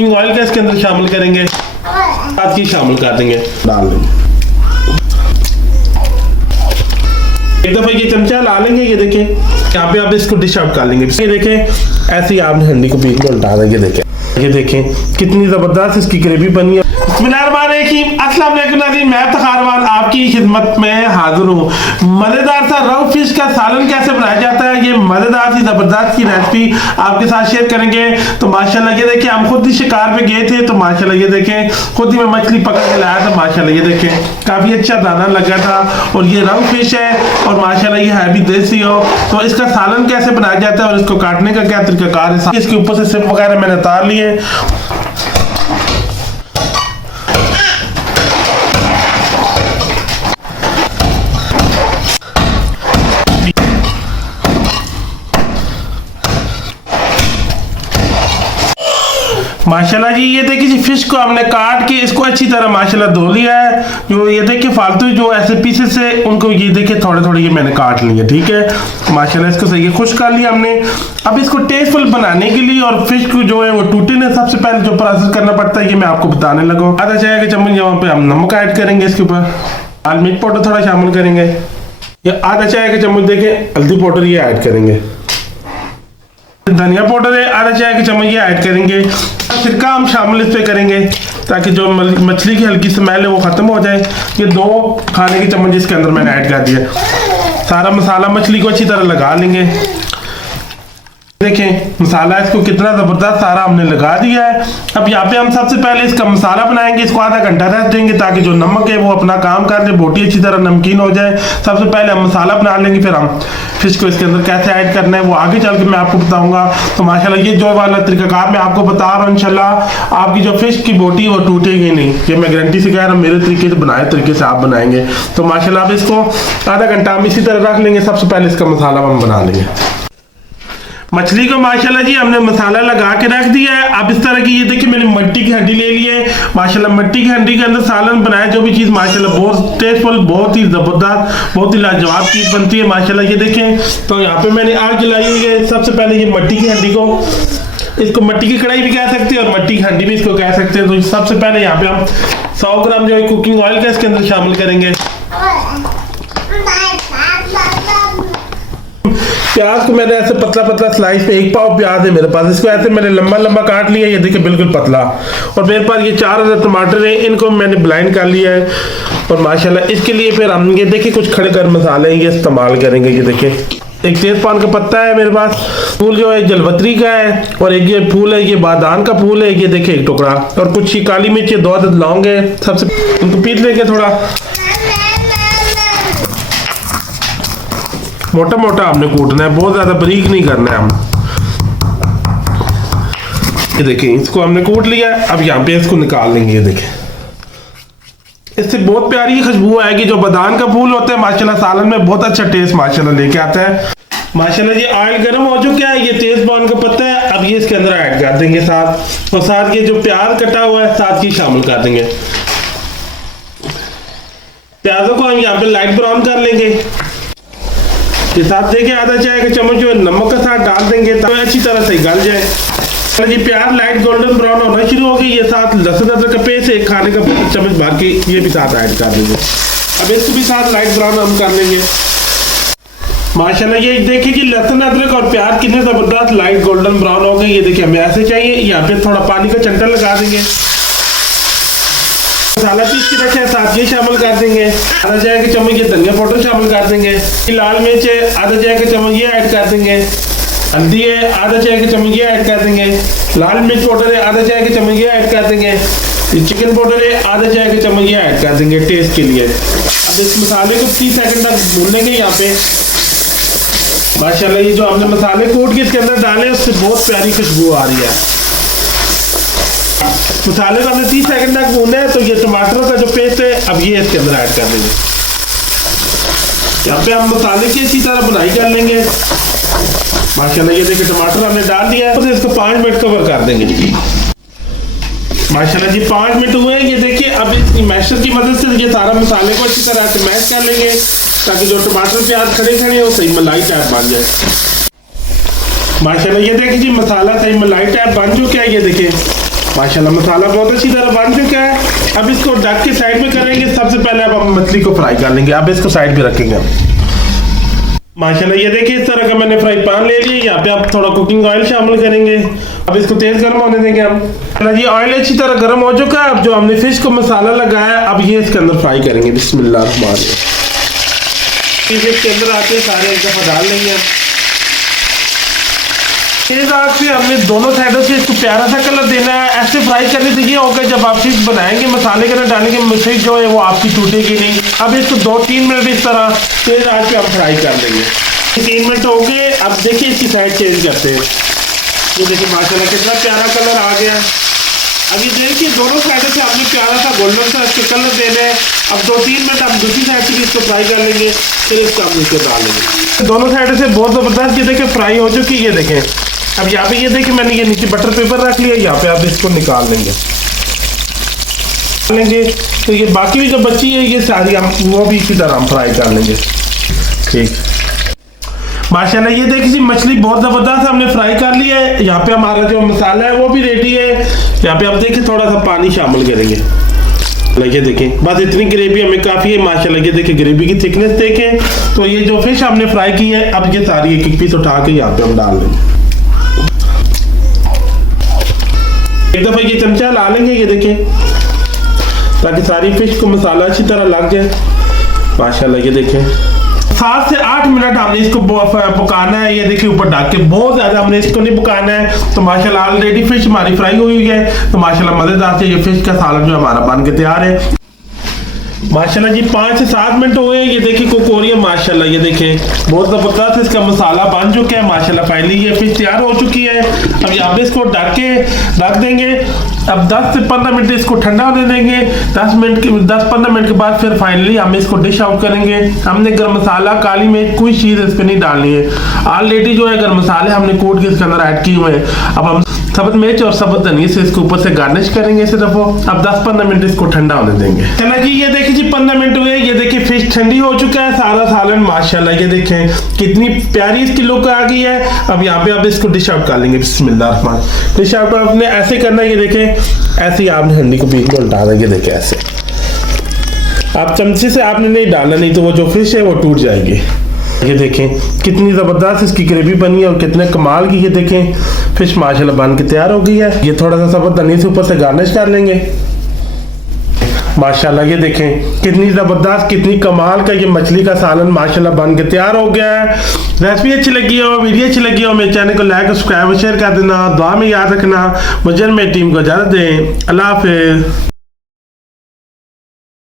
Cooking oil का इसके अंदर शामिल करेंगे, साथ ही शामिल कर देंगे, डाल देंगे। एक दफा ये चमचा ला लेंगे। ये देखें यहाँ पे आप इसको डिश आउट कर लेंगे। ये देखें ऐसे ही आपने हंडी को बीच में उल्टा देंगे। ये देखें कितनी जबरदस्त इसकी ग्रेवी बनी है। अस्सलाम वालेकुम नाज़रीन, मैं तखारवान आपकी खिदमत में हाजिर हूँ। मज़ेदार सा रव फिश का सालन कैसे बनाया जाता है, ये मज़ेदार सी ज़बरदस्त की रेसिपी आपके साथ शेयर करेंगे। तो माशाल्लाह ये देखें हम खुद ही शिकार पे गए थे, तो माशाल्लाह ये देखें खुद ही मैं मछली पकड़ के लाया था। माशाल्लाह ये देखें काफ़ी अच्छा दाना लगा था और ये रव फिश है और माशाल्लाह ये है भी देसी हो। तो इसका सालन कैसे बनाया जाता है और इसको काटने का क्या तरीकाकार है, इसके ऊपर से सिर्फ वगैरह मैंने उतार लिए। माशाल्लाह जी ये देखिए फिश को हमने काट के इसको अच्छी तरह माशाल्लाह धो लिया है। जो ये देखिए फालतू जो ऐसे पीसेस है उनको ये देखिए थोड़े थोड़े ये मैंने काट लिए, ठीक है। माशाल्लाह इसको सही खुश कर लिया हमने। अब इसको टेस्टफुल बनाने के लिए और फिश को जो है वो टूटे ने सबसे पहले जो प्रोसेस करना पड़ता है ये मैं आपको बताने लगा। आधा चाय का चम्मच यहाँ पे हम नमक ऐड करेंगे, इसके ऊपर लाल मिर्च पाउडर थोड़ा शामिल करेंगे, ये आधा चाय का चम्मच देखें हल्दी पाउडर ये ऐड करेंगे, धनिया पाउडर है आधा चाय का चम्मच ये ऐड करेंगे। सिरका हम शामिल इस पे करेंगे ताकि जो मछली की हल्की स्मेल है वो खत्म हो जाए। ये 2 खाने के चम्मच इसके अंदर मैंने ऐड कर दिया। सारा मसाला मछली को अच्छी तरह लगा लेंगे। देखें मसाला इसको कितना ज़बरदस्त सारा हमने लगा दिया है। अब यहाँ पे हम सबसे पहले इसका मसाला बनाएंगे। इसको आधा घंटा रेस्ट देंगे ताकि जो नमक है वो अपना काम कर दे, बोटी अच्छी तरह नमकीन हो जाए। सबसे पहले हम मसाला बना लेंगे, फिर हम फिश को इसके अंदर कैसे ऐड करना है वो आगे चल के मैं आपको बताऊंगा। तो माशाल्लाह ये जो वाला तरीकाकार मैं आपको बता रहा हूँ, इंशाल्लाह आपकी जो फिश की बोटी वो टूटेगी नहीं। ये मैं गारंटी से कह रहा हूँ, मेरे तरीके से बनाए तरीके से आप बनाएंगे। तो माशाल्लाह अब इसको आधा घंटा हम इसी तरह रख लेंगे। सबसे पहले इसका मसाला हम बना लेंगे। मछली को माशाल्लाह जी हमने मसाला लगा के रख दिया है। अब इस तरह की ये देखिए मैंने मिट्टी की हंडी ले ली है। माशाल्लाह मिट्टी की हंडी के अंदर सालन बनाया, जो भी चीज़ माशाल्लाह बहुत टेस्टफुल, बहुत ही ज़बरदस्त, बहुत ही लाजवाब चीज़ बनती है माशाल्लाह। ये देखें तो यहाँ पे मैंने आग जलाई हुई है। सबसे पहले ये मिट्टी की हंडी को, इसको मिट्टी की कढ़ाई भी कह सकते हैं और मिट्टी की हंडी भी इसको कह सकते हैं। तो सबसे पहले यहाँ पे हम 100 ग्राम जो है कुकिंग ऑयल का इसके अंदर शामिल करेंगे। प्याज को मैंने ऐसे पतला पतला स्लाइस पे 1 पाव प्याज है मेरे पास, इसको ऐसे मैंने लंबा लंबा काट लिया। ये देखिए बिल्कुल पतला। और मेरे पास ये 4 टमाटर है, इनको मैंने ब्लाइंड कर लिया है। और माशाल्लाह इसके लिए फिर हम ये देखिए कुछ खड़े गर्म मसाले ये इस्तेमाल करेंगे। ये देखिए एक तेजपान का पत्ता है मेरे पास, फूल जो है जलवतरी का है, और एक ये फूल है ये बादान का फूल है, ये देखिए 1 टुकड़ा, और कुछ ही काली मिर्च 2 अदद लौंग है। सबसे इनको पीस लेंगे थोड़ा मोटा मोटा हमने कूटना है, बहुत ज्यादा बारीक नहीं करना है हम। ये देखिए इसको हमने कूट लिया। अब यहाँ पे इसको निकाल लेंगे। ये देखिए इससे बहुत प्यारी खुशबू आएगी। जो बादाम का फूल होता है माशाल्लाह सालन में बहुत अच्छा टेस्ट माशाल्लाह लेके आता है। माशाल्लाह ये ऑयल गर्म हो चुका है। ये तेजपान का पत्ता है, अब ये इसके अंदर ऐड कर देंगे साथ, और साथ ये जो प्याज कटा हुआ है साथ ही शामिल कर देंगे। प्याजों को हम यहाँ पे लाइट ब्राउन कर लेंगे। ये साथ देखिए आधा चाय का चम्मच जो नमक के साथ डाल देंगे ताकि अच्छी तरह से गल जाए। ये प्याज लाइट गोल्डन ब्राउन होना शुरू हो गई। ये साथ लहसुन अदरक का पेस्ट 1 खाने का चम्मच बाकी ये भी साथ ऐड कर देंगे। अब इसको भी साथ लाइट ब्राउन हम कर लेंगे। माशाल्लाह ये देखिए कि लहसुन अदरक और प्याज कितने जबरदस्त लाइट गोल्डन ब्राउन हो गए। ये देखिए हमें ऐसे चाहिए। यहाँ पे थोड़ा पानी का चंटा लगा देंगे। मसाला पीस के रखे साथ ये शामिल कर देंगे। आधा चाय का चम्मच ये धनिया पाउडर शामिल कर देंगे। लाल मिर्च है आधा चाय का चम्मच ये ऐड कर देंगे। हल्दी है आधा चाय का चम्मच ये ऐड कर देंगे। लाल मिर्च पाउडर है आधा चाय का चम्मच ये ऐड कर देंगे। चिकन पाउडर है आधा चाय का चम्मच ये ऐड कर देंगे टेस्ट के लिए। अब इस मसाले को 30 सेकंड तक भून लेंगे। यहाँ पे माशाल्लाह ये जो हमने मसाले कूट के इसके अंदर डाले उससे बहुत प्यारी खुशबू आ रही है। मसाले को हमने 30 सेकंड तक भूना है। तो ये टमाटर का जो पेस्ट है अब ये इसके अंदर ऐड कर देंगे। यहाँ पे हम मसाले की अच्छी तरह बुनाई कर लेंगे। माशाल्लाह ये देखिए टमाटर हमने डाल दिया है। तो इसको 5 मिनट कवर कर देंगे। माशाल्लाह जी 5 मिनट हुए। ये देखिए अब इस मैशर की मदद से ये सारा मसाले को अच्छी तरह से मैश कर लेंगे ताकि जो टमाटर प्याज खड़े खड़े हो सही मलाई टाइप बन जाए। माशाल्लाह ये देखिए जी मसाला सही मलाई टाइप बन चुका है। ये देखिए माशाल्लाह मसाला बहुत अच्छी तरह बन चुका है। अब इसको ढक के साइड में करेंगे। सबसे पहले अब हम मछली को फ्राई कर लेंगे। अब इसको साइड पे रखेंगे हम। माशाल्लाह ये देखिए इस तरह का मैंने फ्राई पैन ले लिया। यहाँ पे आप थोड़ा कुकिंग ऑयल शामिल करेंगे। अब इसको तेज गर्म होने देंगे हम। जी ऑयल अच्छी तरह गर्म हो चुका है। अब जो हमने फिश को मसाला लगाया अब ये इसके अंदर फ्राई करेंगे। बिस्मिल्लाह रहमान रहीम। इसके अंदर आके सारे एक दफा डाल लेंगे। तेज आग से हमने दोनों साइडों से इसको प्यारा सा कलर देना है। ऐसे फ्राई करने से ये होगा जब आप फिश बनाएंगे मसाले के अंदर डालेंगे फिश जो है वो आपकी टूटेगी नहीं। अब इसको 2-3 मिनट इस तरह तेज आग पे हम फ्राई कर लेंगे। 3 मिनट हो गए। अब देखिए इसकी साइड चेंज करते हैं। ये देखिए माशाल्लाह कितना प्यारा कलर आ गया। अब ये देखिए दोनों साइडों से आपने प्यारा सा गोल्डन सा इसके कलर देना है। अब 2-3 मिनट आप दूसरी साइड से भी इसको फ्राई कर लेंगे। फिर इसको हम नीचे डाल लेंगे। दोनों साइडों से बहुत ज़बरदस्त ये देखें फ्राई हो चुकी है। ये देखें अब यहाँ पे ये देखिए मैंने ये नीचे बटर पेपर रख लिया। यहाँ पे आप इसको निकाल लेंगे। तो ये बाकी भी जो बची है ये सारी हम वो भी इसी तरह हम फ्राई कर लेंगे। ठीक माशाल्लाह ये देखिए जी मछली बहुत ज़बरदस्त हमने फ्राई कर लिया है। यहाँ पे हमारा जो मसाला है वो भी रेडी है। यहाँ पे आप देखिए थोड़ा सा पानी शामिल करेंगे। ये देखें बस इतनी ग्रेवी हमें काफ़ी है। माशाल्लाह ये देखिए ग्रेवी की थिकनेस देखें। तो ये जो फिश हमने फ्राई की है अब ये सारी एक पीस उठा के यहाँ पे हम डाल देंगे। एक दफ़ा ये चमचा ला लेंगे ये देखें ताकि सारी फिश को मसाला अच्छी तरह लग जाए। माशाल्लाह ये देखें 7 से 8 मिनट हमने इसको पकाना है। ये देखिए ऊपर ढक के बहुत ज़्यादा हमने इसको नहीं पकाना है। तो माशाल्लाह ऑलरेडी फिश हमारी फ्राई हुई है। तो माशाल्लाह मज़ेदार से ये फिश का सालन जो हमारा बन के तैयार है। माशाल्लाह जी 5 से 7 मिनट हुए। ये देखिए कोकोरिया माशाल्लाह ये देखें बहुत ज़बरदस्त इसका मसाला बन चुका है। माशाल्लाह फाइनली ये फिश तैयार हो चुकी है। अब यहाँ पे इसको ढक के रख देंगे। अब 10 से 15 मिनट इसको ठंडा होने देंगे। 10-15 मिनट के बाद फिर फाइनली हम इसको डिश आउट करेंगे। हमने गरम मसाला काली मिर्च कोई चीज़ इस पर नहीं डालनी है। ऑलरेडी जो है गरम मसाले हमने कूट के इसके अंदर ऐड किए हुए हैं। अब हम सब्ज़ मिर्च और सब्ज़ धनिया से इसके ऊपर से गार्निश करेंगे सिर्फ। अब 10-15 मिनट इसको ठंडा होने देंगे। चला जी ये देखिए जी 15 मिनट हुए। ये देखिए फिश ठंडी हो चुका है सारा सालन। माशाल्लाह ये देखें कितनी प्यारी इसकी लुक आ गई है। अब यहाँ पे आप इसको डिश आउट कर लेंगे। बिस्मिल्लाह डिश आउट आपने ऐसे करना है। ये देखें ऐसे ही आपने हंडी को बीच में उल्टा देंगे। देखें ऐसे आप चमचे से आपने नहीं डालना नहीं तो वो जो फिश है वो टूट जाएगी। ये देखें कितनी ज़बरदस्त इसकी ग्रेवी बनी है और कितने कमाल की। ये देखें फिश माशाल्लाह बन के तैयार हो गई है। ये थोड़ा सा सब्ज़ धनिया से ऊपर से गार्निश कर लेंगे। माशाल्लाह ये देखें कितनी ज़बरदस्त कितनी कमाल का ये मछली का सालन माशाल्लाह बन के तैयार हो गया है। रेसिपी अच्छी लगी हो वीडियो अच्छी लगी हो मेरे चैनल को लाइक और सब्सक्राइब और शेयर कर देना। दुआ में याद रखना। मुझे मेरी टीम को इजाज़त दें। अल्लाह हाफ़िज़।